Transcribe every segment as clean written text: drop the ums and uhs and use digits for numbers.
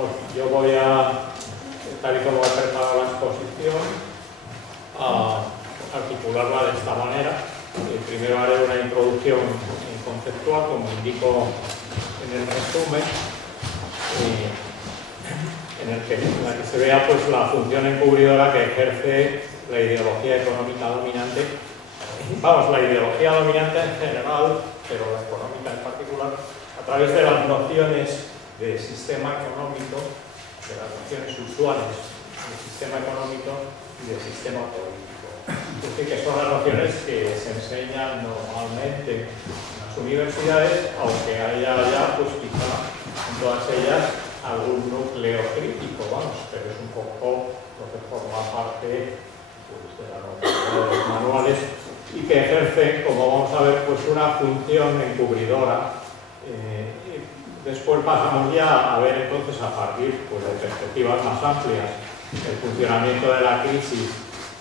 vamos, yo voy a, tal y como he preparado la exposición, a articularla de esta manera. Primero haré una introducción conceptual, como indico en el resumen, en la que se vea pues, la función encubridora que ejerce la ideología económica dominante. Vamos, la ideología dominante en general, pero la económica en particular, a través de las nociones de sistema económico, de las nociones usuales del sistema económico y del sistema político. Es decir, que son las nociones que se enseñan normalmente en las universidades, aunque haya ya, pues quizá en todas ellas, algún núcleo crítico, vamos, pero es un poco lo que forma parte pues, de la normativa de los manuales y que ejerce, como vamos a ver, pues una función encubridora. Después pasamos ya a ver entonces a partir pues, de perspectivas más amplias el funcionamiento de la crisis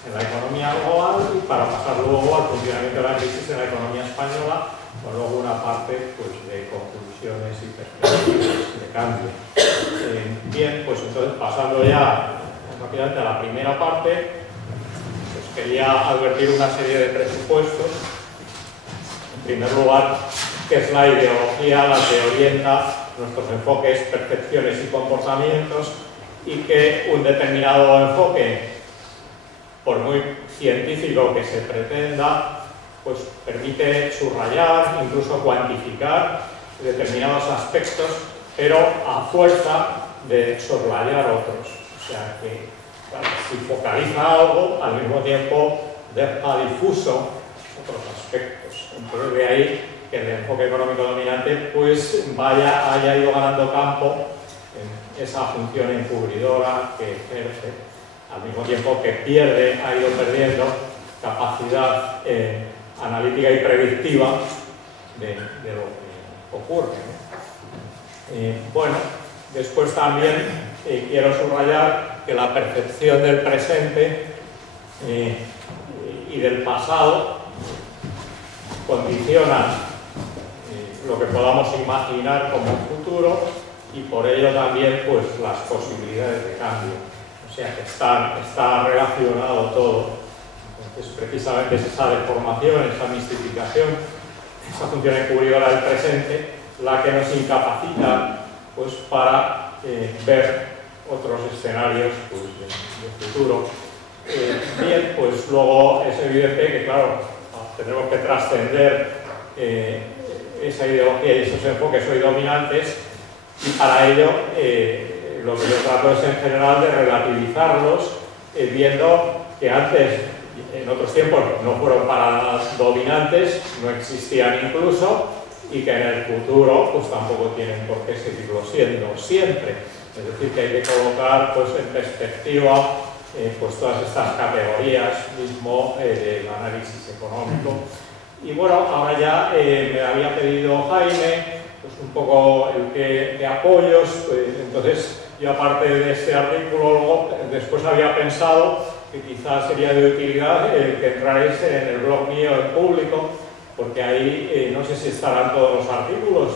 en la economía global y para pasar luego al funcionamiento de la crisis en la economía española, con luego una parte pues, de conclusiones y perspectivas de cambio. Bien, pues entonces pasando ya rápidamente a la primera parte, pues quería advertir una serie de presupuestos. En primer lugar, que es la ideología la que orienta nuestros enfoques, percepciones y comportamientos, y que un determinado enfoque, por muy científico que se pretenda, pues permite subrayar, incluso cuantificar determinados aspectos, pero a fuerza de soslayar otros. O sea que, claro, si focaliza algo, al mismo tiempo deja difuso otros aspectos. Entonces, de ahí que el enfoque económico dominante pues haya ido ganando campo en esa función encubridora que ejerce, al mismo tiempo que ha ido perdiendo capacidad analítica y predictiva de lo que ocurre, ¿no? Bueno, después también quiero subrayar que la percepción del presente y del pasado condiciona lo que podamos imaginar como futuro y por ello también pues, las posibilidades de cambio. O sea que está relacionado todo. Entonces, precisamente es esa deformación, esa mistificación, esa función encubridora del presente, la que nos incapacita pues, para ver otros escenarios pues, de futuro. Bien, pues luego es evidente que, claro, tenemos que trascender esa ideología y esos enfoques hoy dominantes y para ello lo que yo trato es en general de relativizarlos viendo que antes, en otros tiempos, no fueron para nada dominantes, no existían incluso y que en el futuro pues tampoco tienen por qué seguirlo siendo siempre. Es decir, que hay que colocar pues, en perspectiva pues, todas estas categorías mismo del análisis económico. Y bueno, ahora ya me había pedido Jaime pues un poco el que de apoyos, pues, entonces yo aparte de este artículo luego, después había pensado que quizás sería de utilidad que entraréis en el blog mío en público, porque ahí no sé si estarán todos los artículos,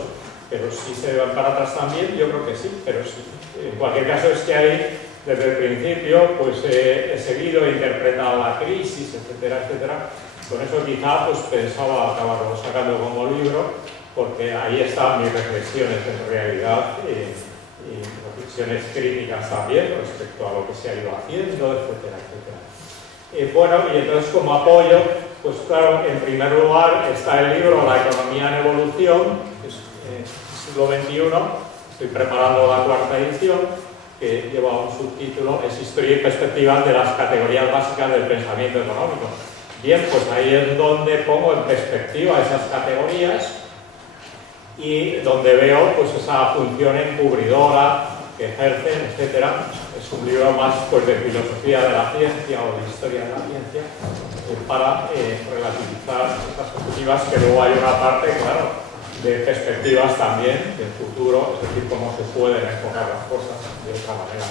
pero si se van para atrás también, yo creo que sí, pero sí. En cualquier caso es que ahí desde el principio pues he seguido, he interpretado la crisis, etcétera, etcétera. Con eso quizá pues, pensaba acabarlo sacando como libro, porque ahí están mis reflexiones en realidad, y reflexiones críticas también respecto a lo que se ha ido haciendo, etcétera, etcétera. Bueno, y entonces como apoyo, pues claro, en primer lugar está el libro La economía en evolución, que es siglo XXI, estoy preparando la cuarta edición, que lleva un subtítulo, es Historia y perspectivas de las categorías básicas del pensamiento económico. Bien, pues ahí es donde pongo en perspectiva esas categorías y donde veo pues, esa función encubridora que ejercen, etc. Es un libro más pues, de filosofía de la ciencia o de historia de la ciencia para relativizar esas perspectivas, que luego hay una parte, claro, de perspectivas también del futuro, es decir, cómo se pueden enfocar las cosas de otra manera.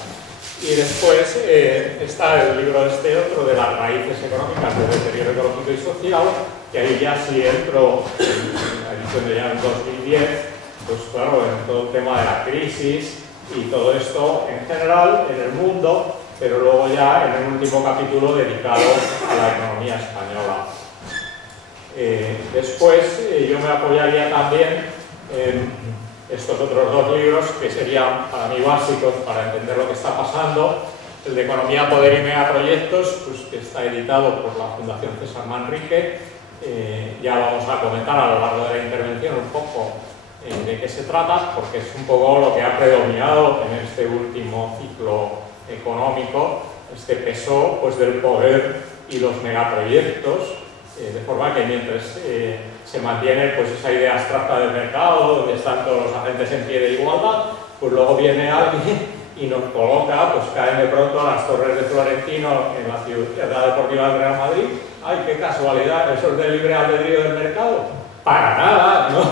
Y después está el libro este otro de las raíces económicas del deterioro económico y social, que ahí ya sí entro en la edición de ya en 2010, pues claro, en todo el tema de la crisis, Y todo esto en general en el mundo, pero luego ya en el último capítulo dedicado a la economía española. Después yo me apoyaría también en estos otros dos libros que serían para mí básicos para entender lo que está pasando. El de Economía, Poder y Megaproyectos, pues, que está editado por la Fundación César Manrique. Ya vamos a comentar a lo largo de la intervención un poco de qué se trata, porque es un poco lo que ha predominado en este último ciclo económico, este peso pues, del poder y los megaproyectos, de forma que mientras se mantiene pues, esa idea abstracta del mercado, donde están todos los agentes en pie de igualdad, pues luego viene alguien y nos coloca, pues caen de pronto a las Torres de Florentino en la Ciudad Deportiva del Real Madrid. ¡Ay, qué casualidad! ¿Eso es del libre albedrío del mercado? Para nada, ¿no?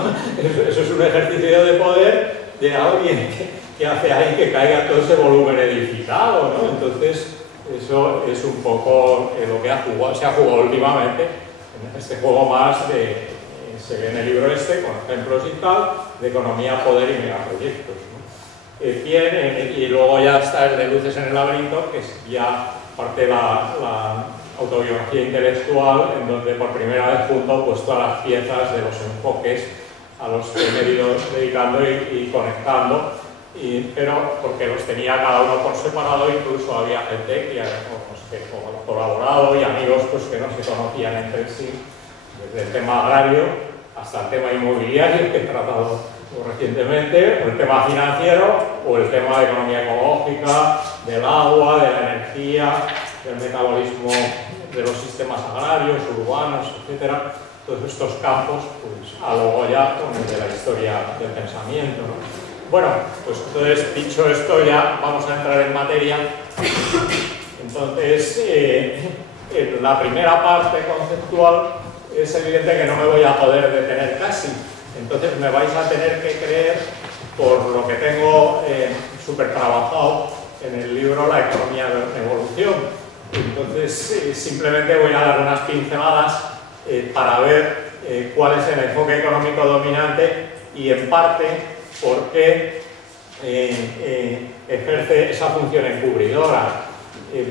Eso es un ejercicio de poder de alguien que hace ahí que caiga todo ese volumen edificado, ¿no? Entonces, eso es un poco lo que se ha jugado últimamente en este juego más de, se ve en el libro este, con ejemplos y tal, de economía, poder y megaproyectos, ¿no? Y luego ya está el de Luces en el laberinto, que es ya parte de la autobiografía intelectual, en donde por primera vez junto pues, todas las piezas de los enfoques a los que me he ido dedicando y conectando, pero porque los tenía cada uno por separado, incluso había gente que había colaborado y amigos pues, que no se conocían entre sí, desde el tema agrario hasta el tema inmobiliario, que he tratado recientemente, o el tema financiero, o el tema de economía ecológica, del agua, de la energía, del metabolismo de los sistemas agrarios, urbanos, etcétera. Todos estos campos, pues, a luego ya con el de la historia del pensamiento, ¿no? Bueno, pues entonces, dicho esto, ya vamos a entrar en materia. Entonces, en la primera parte conceptual es evidente que no me voy a poder detener casi. Entonces me vais a tener que creer, por lo que tengo súper trabajado en el libro La economía de evolución. Entonces simplemente voy a dar unas pinceladas para ver cuál es el enfoque económico dominante y en parte por qué ejerce esa función encubridora.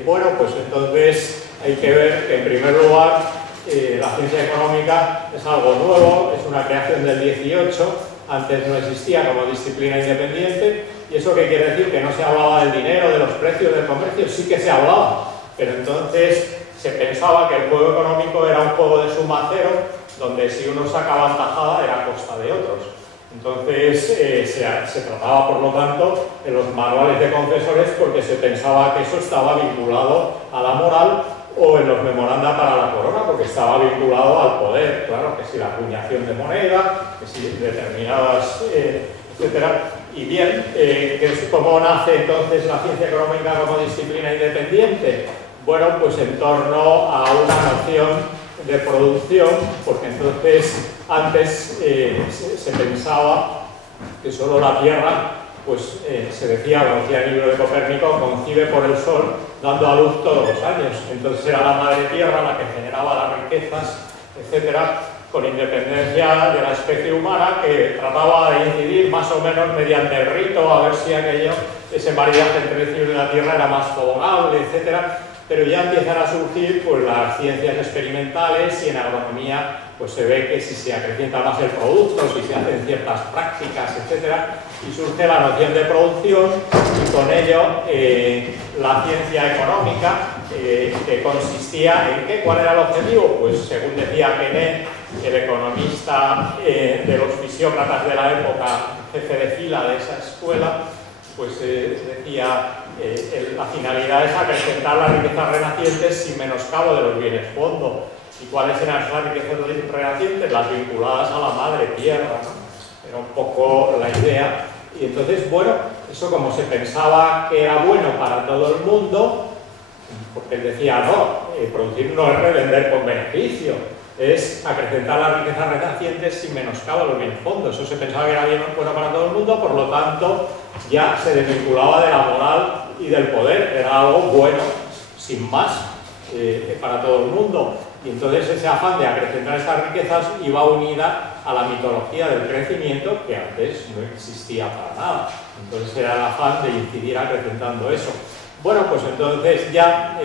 Bueno, pues entonces hay que ver que en primer lugar la ciencia económica es algo nuevo, es una creación del 18, antes no existía como disciplina independiente. ¿Y eso qué quiere decir? Que no se hablaba del dinero, de los precios, del comercio, sí que se hablaba, pero entonces se pensaba que el juego económico era un juego de suma cero, donde si uno sacaba tajada era a costa de otros. Entonces se trataba, por lo tanto, en los manuales de confesores porque se pensaba que eso estaba vinculado a la moral, o en los memoranda para la corona, porque estaba vinculado al poder, claro, que si la acuñación de moneda, que si determinadas, etcétera. Y bien, ¿cómo nace entonces la ciencia económica como disciplina independiente? Bueno, pues en torno a una noción de producción, porque entonces antes se pensaba que solo la Tierra, pues se decía, como decía el libro de Copérnico, concibe por el Sol, dando a luz todos los años. Entonces era la madre Tierra la que generaba las riquezas, etcétera, con independencia de la especie humana, que trataba de incidir más o menos mediante el rito, a ver si ese maridaje entre el cielo y la Tierra era más favorable, etcétera. Pero ya empiezan a surgir pues, las ciencias experimentales y en agronomía pues, se ve que si se acrecienta más el producto, si se hacen ciertas prácticas, etcétera, y surge la noción de producción y con ello la ciencia económica que consistía en ¿qué? ¿Cuál era el objetivo? Pues según decía Quenet, el economista de los fisiócratas de la época, jefe de fila de esa escuela, pues decía la finalidad es acrecentar las riquezas renacientes sin menoscabo de los bienes fondo. ¿Y cuáles eran esas riquezas renacientes? Las vinculadas a la madre tierra, ¿no? Era un poco la idea. Y entonces, bueno, eso como se pensaba que era bueno para todo el mundo, porque él decía, no, producir no es revender con beneficio, es acrecentar las riquezas renacientes sin menoscabo de los bienes fondo. Eso se pensaba que era bueno para todo el mundo, por lo tanto, ya se desvinculaba de la moral y del poder, era algo bueno, sin más, para todo el mundo. Y entonces ese afán de acrecentar esas riquezas iba unida a la mitología del crecimiento que antes no existía para nada. Entonces era el afán de incidir acrecentando eso. Bueno, pues entonces ya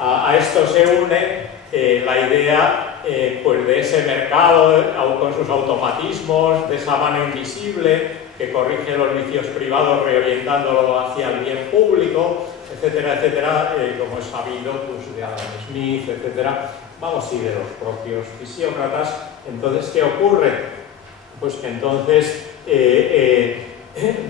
a esto se une la idea pues de ese mercado con sus automatismos, de esa mano invisible que corrige los vicios privados reorientándolo hacia el bien público, etcétera, etcétera, como es sabido, pues de Adam Smith, etcétera, vamos, y de los propios fisiócratas. Entonces, ¿qué ocurre? Pues que entonces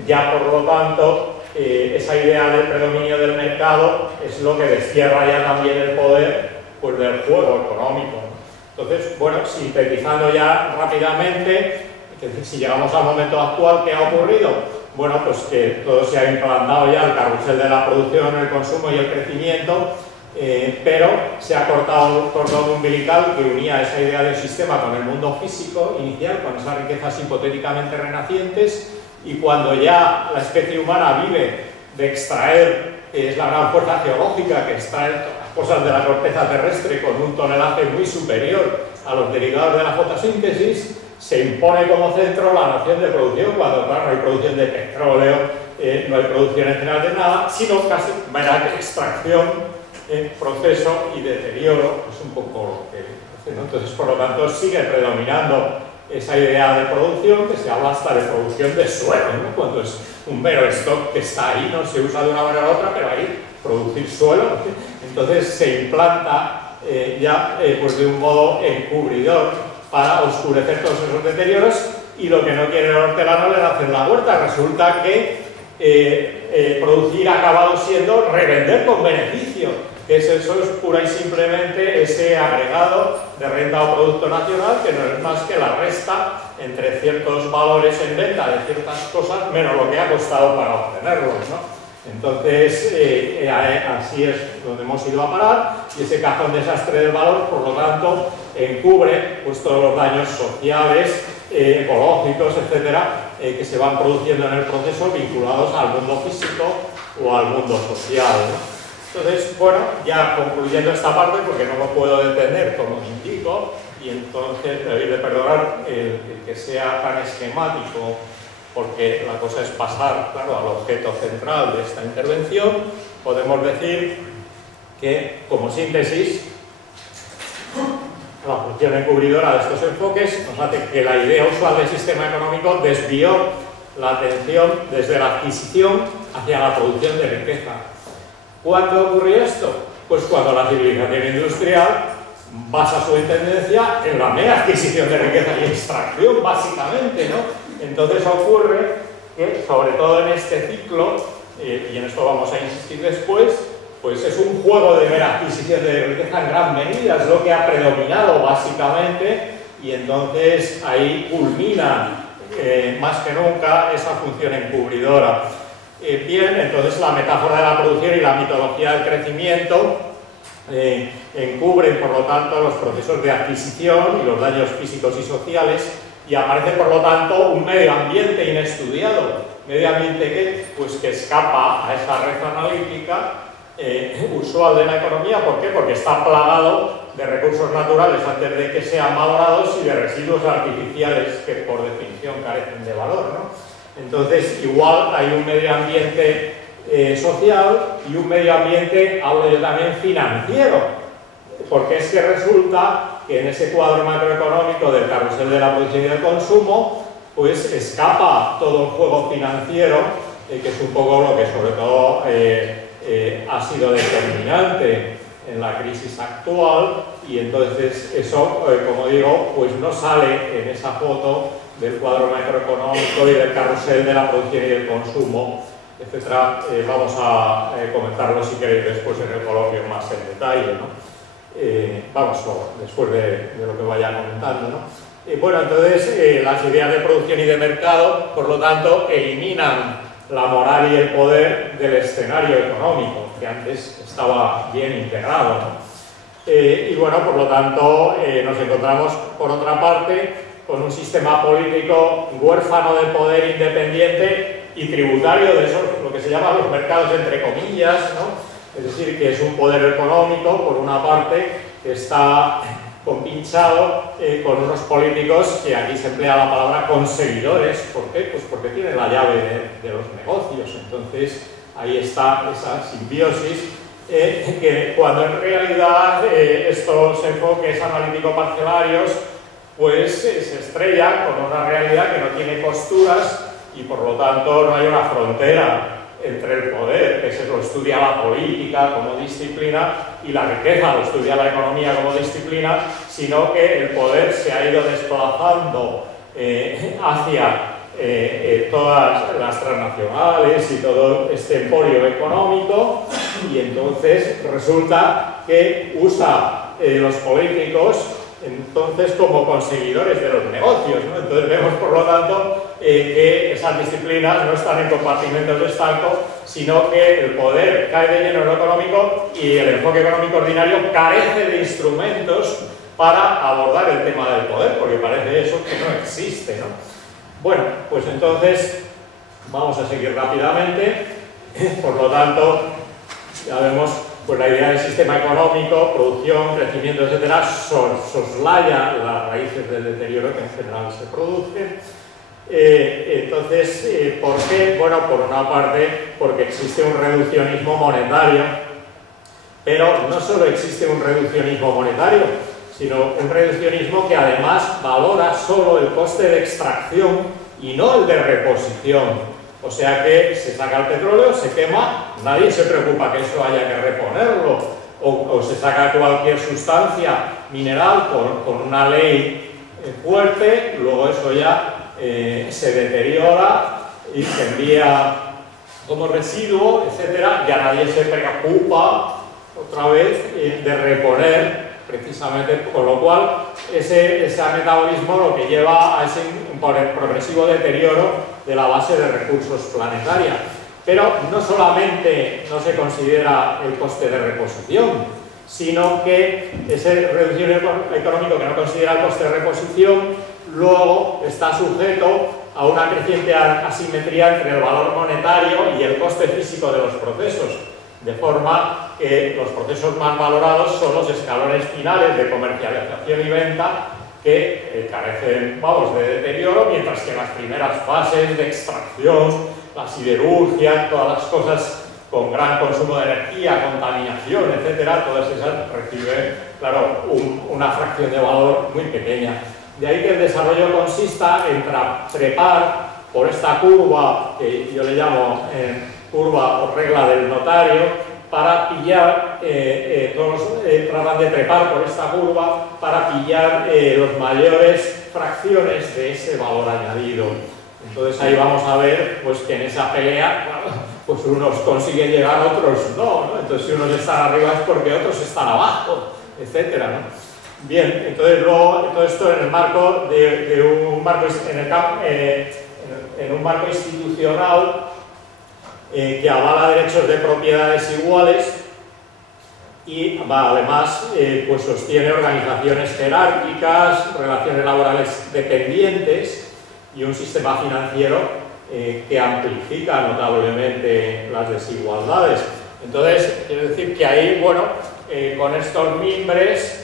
ya por lo tanto esa idea del predominio del mercado es lo que destierra ya también el poder pues del juego económico, ¿no? Entonces, bueno, sintetizando ya rápidamente, si llegamos al momento actual, ¿qué ha ocurrido? Bueno, pues que todo se ha implantado ya el carrusel de la producción, el consumo y el crecimiento, pero se ha cortado el cordón umbilical que unía esa idea del sistema con el mundo físico inicial, con esas riquezas hipotéticamente renacientes, y cuando ya la especie humana vive de extraer, que es la gran fuerza geológica que extrae todas las cosas de la corteza terrestre con un tonelaje muy superior a los derivados de la fotosíntesis, se impone como centro la noción de producción, cuando claro, no hay producción de petróleo, no hay producción en general de nada, sino casi mera extracción, proceso y deterioro, es un poco lo que hace, ¿no? Entonces, por lo tanto, sigue predominando esa idea de producción, que se habla hasta de producción de suelo, ¿no? Cuando es un mero stock que está ahí, no se usa de una manera u otra, pero ahí producir suelo, entonces se implanta ya pues de un modo encubridor para oscurecer todos esos deterioros, y lo que no quiere el hortelano le nace en la huerta. Resulta que producir ha acabado siendo revender con beneficio, que eso es pura y simplemente ese agregado de renta o producto nacional, que no es más que la resta entre ciertos valores en venta de ciertas cosas menos lo que ha costado para obtenerlos, ¿no? Entonces, así es donde hemos ido a parar, y ese cajón desastre del valor, por lo tanto, encubre pues, todos los daños sociales, ecológicos, etcétera, que se van produciendo en el proceso vinculados al mundo físico o al mundo social, ¿no? Entonces, bueno, ya concluyendo esta parte, porque no lo puedo detener como indico, y entonces me habéis de perdonar el que sea tan esquemático, porque la cosa es pasar, claro, al objeto central de esta intervención. Podemos decir que, como síntesis, la función encubridora de estos enfoques nos hace que la idea usual del sistema económico desvió la atención desde la adquisición hacia la producción de riqueza. ¿Cuándo ocurrió esto? Pues cuando la civilización industrial basa su tendencia en la mera adquisición de riqueza y extracción, básicamente, ¿no? Entonces ocurre que, sobre todo en este ciclo, y en esto vamos a insistir después, pues es un juego de mera adquisición de riqueza en gran medida, es lo que ha predominado básicamente, y entonces ahí culmina más que nunca esa función encubridora. Bien, entonces la metáfora de la producción y la mitología del crecimiento encubren, por lo tanto, los procesos de adquisición y los daños físicos y sociales, y aparece, por lo tanto, un medio ambiente inestudiado, medio ambiente que escapa a esa red analítica usual de la economía. ¿Por qué? Porque está plagado de recursos naturales antes de que sean valorados y de residuos artificiales que, por definición, carecen de valor, ¿no? Entonces, igual hay un medio ambiente social y un medio ambiente, hablo yo también, financiero, porque es que resulta que en ese cuadro macroeconómico del carrusel de la producción y del consumo, pues escapa todo el juego financiero, que es un poco lo que sobre todo ha sido determinante en la crisis actual, y entonces eso, como digo, pues no sale en esa foto del cuadro macroeconómico y del carrusel de la producción y del consumo, etcétera. Vamos a comentarlo si queréis después en el coloquio más en detalle, ¿no? Vamos, después de lo que vaya comentando, ¿no? Bueno, entonces las ideas de producción y de mercado, por lo tanto, eliminan la moral y el poder del escenario económico, que antes estaba bien integrado, ¿no? Y bueno, por lo tanto, nos encontramos, por otra parte, con un sistema político huérfano de poder independiente y tributario de eso, lo que se llama los mercados entre comillas, ¿no? Es decir, que es un poder económico, por una parte, está compinchado con unos políticos que aquí se emplea la palabra conseguidores. ¿Por qué? Pues porque tienen la llave de los negocios. Entonces, ahí está esa simbiosis, que cuando en realidad estos enfoques analítico-parcelarios pues se estrellan con una realidad que no tiene costuras y por lo tanto no hay una frontera entre el poder, que se lo estudia la política como disciplina, y la riqueza lo estudia la economía como disciplina, sino que el poder se ha ido desplazando hacia todas las transnacionales y todo este emporio económico, y entonces resulta que usa los políticos entonces como conseguidores de los negocios, ¿no? Entonces vemos por lo tanto que esas disciplinas no están en compartimentos estancos, sino que el poder cae de lleno en lo económico y el enfoque económico ordinario carece de instrumentos para abordar el tema del poder, porque parece eso que no existe, ¿no? Bueno, pues entonces vamos a seguir rápidamente. Por lo tanto, ya vemos, pues la idea del sistema económico, producción, crecimiento, etcétera, soslaya las raíces del deterioro que en general se produce. Entonces, ¿por qué? Bueno, por una parte, porque existe un reduccionismo monetario, pero no solo existe un reduccionismo monetario, sino un reduccionismo que además valora solo el coste de extracción y no el de reposición. O sea que se saca el petróleo, se quema, nadie se preocupa que eso haya que reponerlo, o se saca cualquier sustancia mineral con una ley fuerte, luego eso ya se deteriora y se envía como residuo, etcétera. Ya nadie se preocupa otra vez de reponer, precisamente, con lo cual ese metabolismo lo que lleva a ese progresivo deterioro de la base de recursos planetaria. Pero no solamente no se considera el coste de reposición, sino que ese reducción económico que no considera el coste de reposición luego está sujeto a una creciente asimetría entre el valor monetario y el coste físico de los procesos, de forma que los procesos más valorados son los escalones finales de comercialización y venta, que carecen, vamos, de deterioro, mientras que las primeras fases de extracción, la siderurgia, todas las cosas con gran consumo de energía, contaminación, etcétera, todas esas reciben, claro, una fracción de valor muy pequeña. De ahí que el desarrollo consista en trepar por esta curva, que yo le llamo curva o regla del notario, para pillar, todos tratan de trepar por esta curva para pillar las mayores fracciones de ese valor añadido. Entonces ahí vamos a ver pues, que en esa pelea, pues unos consiguen llegar, otros no, ¿no? Entonces si unos están arriba es porque otros están abajo, etcétera, ¿no? Bien, entonces luego todo esto en el marco de un marco, en un marco institucional que avala derechos de propiedades iguales y además pues sostiene organizaciones jerárquicas, relaciones laborales dependientes y un sistema financiero que amplifica notablemente las desigualdades. Entonces, quiero decir que ahí, bueno, con estos mimbres,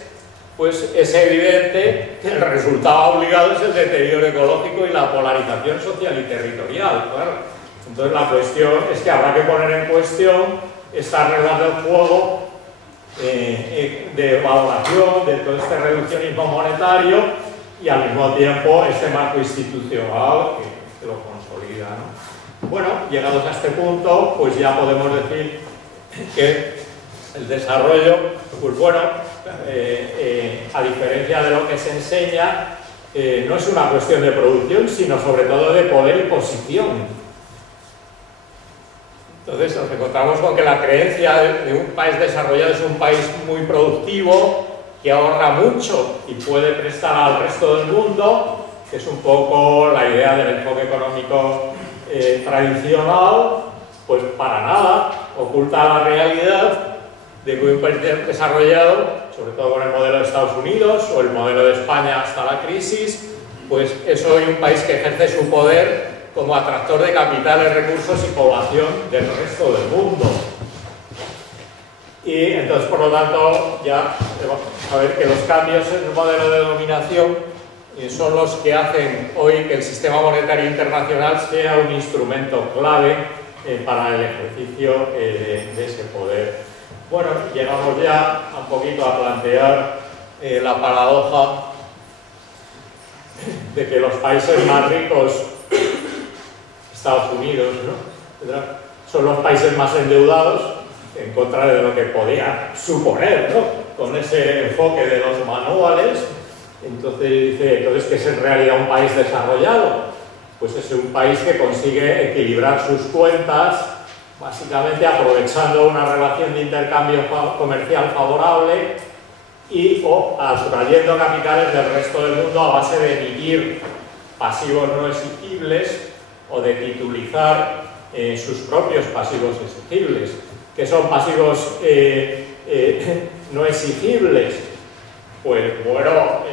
pues es evidente que el resultado obligado es el deterioro ecológico y la polarización social y territorial, claro. Entonces la cuestión es que habrá que poner en cuestión estas reglas del juego de valoración de todo este reduccionismo monetario y al mismo tiempo este marco institucional que lo consolida, ¿no? Bueno, llegados a este punto, pues ya podemos decir que el desarrollo, pues bueno, a diferencia de lo que se enseña, no es una cuestión de producción, sino sobre todo de poder y posición. Entonces nos encontramos con que la creencia de un país desarrollado es un país muy productivo, que ahorra mucho y puede prestar al resto del mundo, que es un poco la idea del enfoque económico tradicional, pues para nada, oculta la realidad de que un país desarrollado, sobre todo con el modelo de Estados Unidos o el modelo de España hasta la crisis, pues es hoy un país que ejerce su poder como atractor de capitales, recursos y población del resto del mundo. Y entonces, por lo tanto, ya a ver que los cambios en el modelo de dominación son los que hacen hoy que el sistema monetario internacional sea un instrumento clave para el ejercicio de ese poder. Bueno, llegamos ya un poquito a plantear la paradoja de que los países más ricos, Estados Unidos, ¿no?, son los países más endeudados, en contra de lo que podía suponer, ¿no?, con ese enfoque de los manuales. Entonces dice, entonces, ¿qué es en realidad un país desarrollado? Pues es un país que consigue equilibrar sus cuentas, básicamente aprovechando una relación de intercambio comercial favorable o atrayendo capitales del resto del mundo a base de emitir pasivos no exigibles o de titulizar sus propios pasivos exigibles. ¿Qué son pasivos no exigibles? Pues bueno,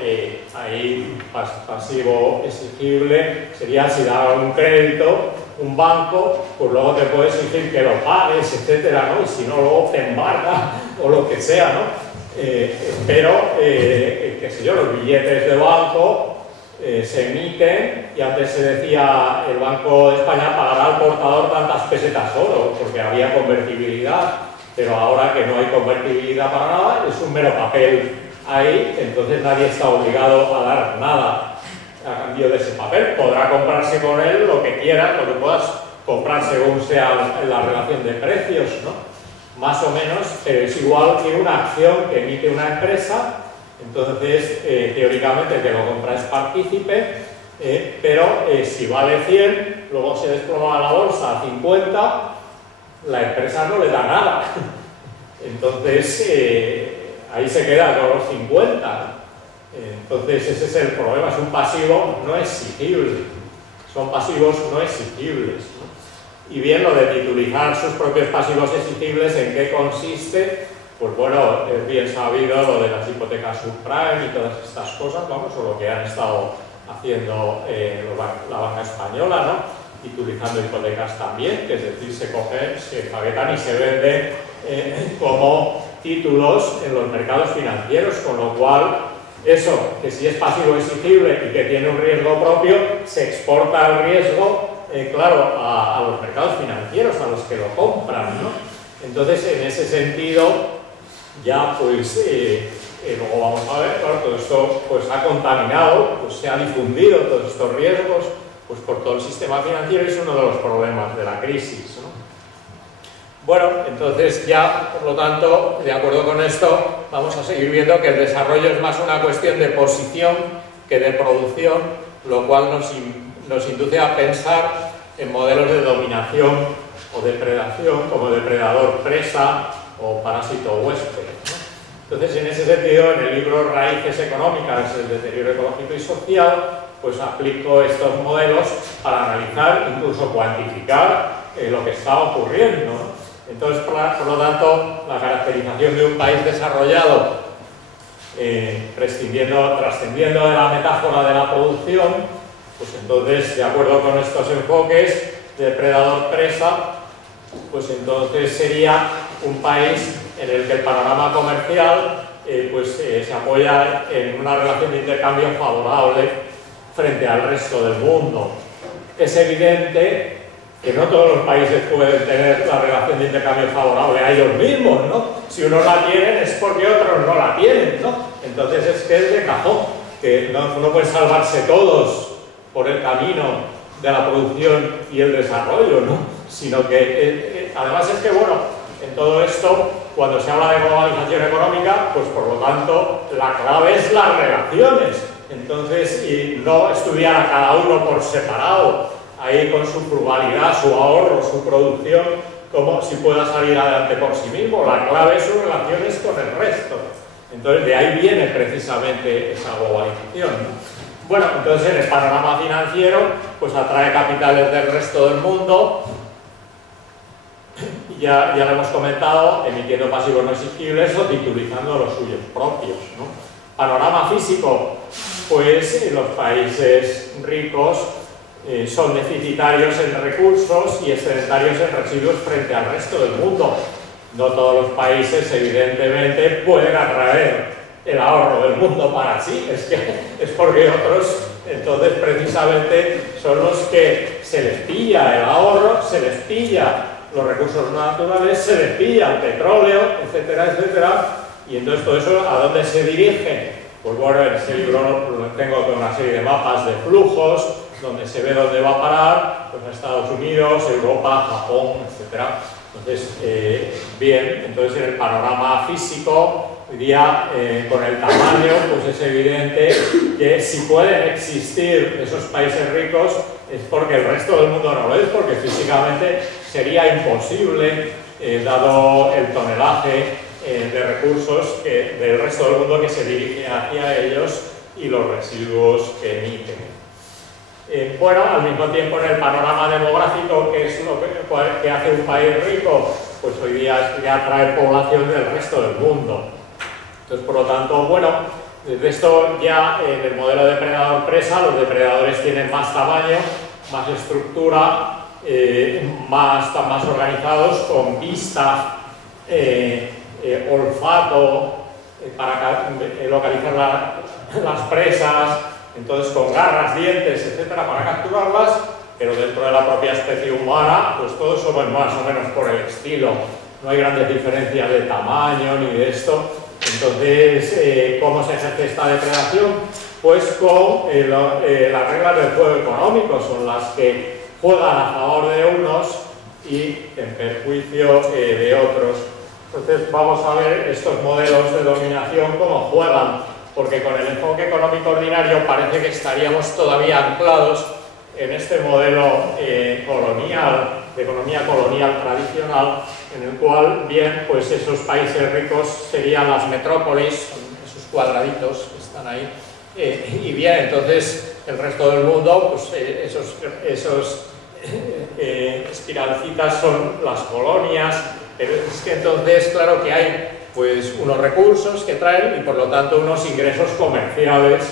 ahí pasivo exigible sería si da un crédito, un banco, pues luego te puede exigir que lo pagues, etcétera, ¿no? Y si no, luego te embarga o lo que sea, ¿no? Pero, qué sé yo, los billetes de banco se emiten y antes se decía el Banco de España pagará al portador tantas pesetas oro porque había convertibilidad, pero ahora que no hay convertibilidad para nada, es un mero papel ahí, entonces nadie está obligado a dar nada a cambio de ese papel. Podrá comprarse con él lo que quieras, lo que puedas comprar según sea la relación de precios, ¿no? Más o menos, pero es igual que una acción que emite una empresa. Entonces, teóricamente el que lo compra es partícipe, pero si vale 100, luego se desploma la bolsa a 50, la empresa no le da nada. Entonces, ahí se queda con los 50. Entonces, ese es el problema, es un pasivo no exigible. Son pasivos no exigibles, ¿no? Y bien, lo de titulizar sus propios pasivos exigibles, ¿en qué consiste? Pues bueno, es bien sabido lo de las hipotecas subprime y todas estas cosas, vamos, o lo que han estado haciendo la banca española, ¿no? Titulizando hipotecas también, que es decir, se fabrican y se venden como títulos en los mercados financieros, con lo cual eso, que si es pasivo exigible y que tiene un riesgo propio, se exporta el riesgo, claro, a los mercados financieros, a los que lo compran, ¿no? Entonces, en ese sentido, ya pues luego vamos a ver, claro, todo esto pues ha contaminado, pues se ha difundido todos estos riesgos pues por todo el sistema financiero y es uno de los problemas de la crisis, ¿no? Bueno, entonces ya, por lo tanto, de acuerdo con esto, vamos a seguir viendo que el desarrollo es más una cuestión de posición que de producción, lo cual nos induce a pensar en modelos de dominación o depredación, como depredador-presa o parásito-huésped, ¿no? Entonces, en ese sentido, en el libro Raíces Económicas, el deterioro ecológico y social, pues aplico estos modelos para analizar, incluso cuantificar lo que está ocurriendo, ¿no? Entonces, por lo tanto, la caracterización de un país desarrollado, trascendiendo de la metáfora de la producción, pues entonces, de acuerdo con estos enfoques, depredador-presa, pues entonces sería un país en el que el panorama comercial se apoya en una relación de intercambio favorable frente al resto del mundo. Es evidente que no todos los países pueden tener la relación de intercambio favorable a ellos mismos, ¿no? Si unos la tienen es porque otros no la tienen, ¿no? Entonces es que es de cajón, que no pueden salvarse todos por el camino de la producción y el desarrollo, ¿no? Sino que, además es que, bueno, en todo esto, cuando se habla de globalización económica, pues por lo tanto, la clave es las relaciones. Entonces, y no estudiar a cada uno por separado, ahí con su frugalidad, su ahorro, su producción, como si pueda salir adelante por sí mismo. La clave es sus relaciones con el resto. Entonces, de ahí viene precisamente esa globalización, ¿no? Bueno, entonces en el panorama financiero, pues atrae capitales del resto del mundo, ya lo hemos comentado, emitiendo pasivos no exigibles o titulizando los suyos propios, ¿no? Panorama físico, pues los países ricos son deficitarios en recursos y excedentarios en residuos frente al resto del mundo. No todos los países, evidentemente, pueden atraer el ahorro del mundo para sí, es porque otros, entonces, precisamente, son los que se les pilla el ahorro, se les pilla los recursos naturales, se les pilla el petróleo, etcétera, etcétera, y entonces todo eso, ¿a dónde se dirige? Pues bueno, en ese libro tengo una serie de mapas de flujos, donde se ve dónde va a parar, pues a Estados Unidos, Europa, Japón, etcétera. Entonces, bien, entonces en el panorama físico, hoy día, con el tamaño, pues es evidente que si pueden existir esos países ricos es porque el resto del mundo no lo es, porque físicamente sería imposible, dado el tonelaje de recursos del resto del mundo que se dirige hacia ellos y los residuos que emiten. Bueno, al mismo tiempo en el panorama demográfico, ¿qué es lo que hace un país rico? Pues hoy día es que atrae población del resto del mundo. Entonces, por lo tanto, bueno, desde esto ya en el modelo depredador-presa, los depredadores tienen más tamaño, más estructura, están más organizados, con vista, olfato, para localizar las presas, entonces con garras, dientes, etcétera, para capturarlas, pero dentro de la propia especie humana, pues todos somos más o menos por el estilo, no hay grandes diferencias de tamaño ni de esto. Entonces, ¿cómo se ejerce esta depredación? Pues con las reglas del juego económico, son las que juegan a favor de unos y en perjuicio de otros. Entonces, vamos a ver estos modelos de dominación cómo juegan, porque con el enfoque económico ordinario parece que estaríamos todavía anclados en este modelo colonial, de economía colonial tradicional, en el cual, bien, pues esos países ricos serían las metrópolis, esos cuadraditos que están ahí, y bien, entonces el resto del mundo, pues esos espiralcitas son las colonias, pero es que entonces, claro que hay pues unos recursos que traen y por lo tanto unos ingresos comerciales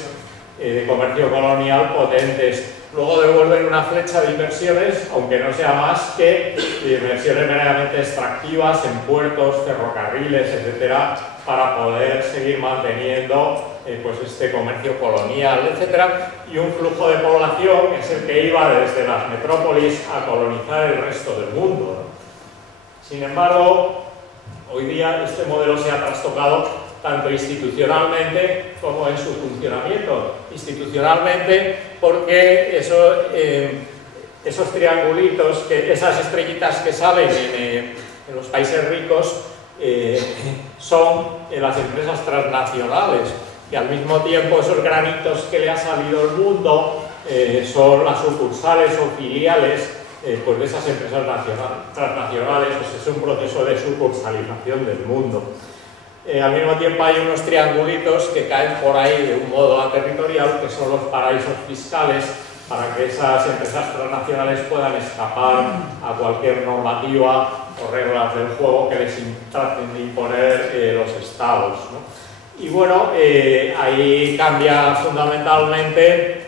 de comercio colonial potentes. Luego devuelven una flecha de inversiones, aunque no sea más que inversiones meramente extractivas en puertos, ferrocarriles, etcétera, para poder seguir manteniendo pues este comercio colonial, etcétera, y un flujo de población que es el que iba desde las metrópolis a colonizar el resto del mundo, ¿no? Sin embargo, hoy día este modelo se ha trastocado tanto institucionalmente como en su funcionamiento. Institucionalmente porque esos triangulitos, esas estrellitas que salen en los países ricos son las empresas transnacionales, y al mismo tiempo esos granitos que le ha salido al mundo son las sucursales o filiales pues de esas empresas transnacionales. Pues es un proceso de sucursalización del mundo. Al mismo tiempo hay unos triangulitos que caen por ahí de un modo aterritorial, que son los paraísos fiscales, para que esas empresas transnacionales puedan escapar a cualquier normativa o reglas del juego que les traten de imponer los estados, ¿no? Y bueno, ahí cambia fundamentalmente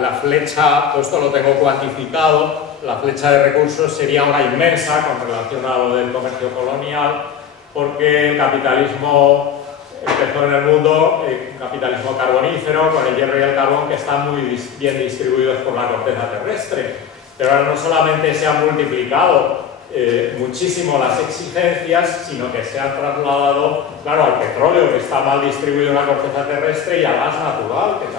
la flecha, todo esto lo tengo cuantificado, la flecha de recursos sería ahora inmensa con relación a lo del comercio colonial, porque el capitalismo empezó en el mundo, el capitalismo carbonífero, con el hierro y el carbón, que están muy bien distribuidos por la corteza terrestre. Pero ahora no solamente se han multiplicado muchísimo las exigencias, sino que se han trasladado, claro, al petróleo, que está mal distribuido en la corteza terrestre, y al gas natural, que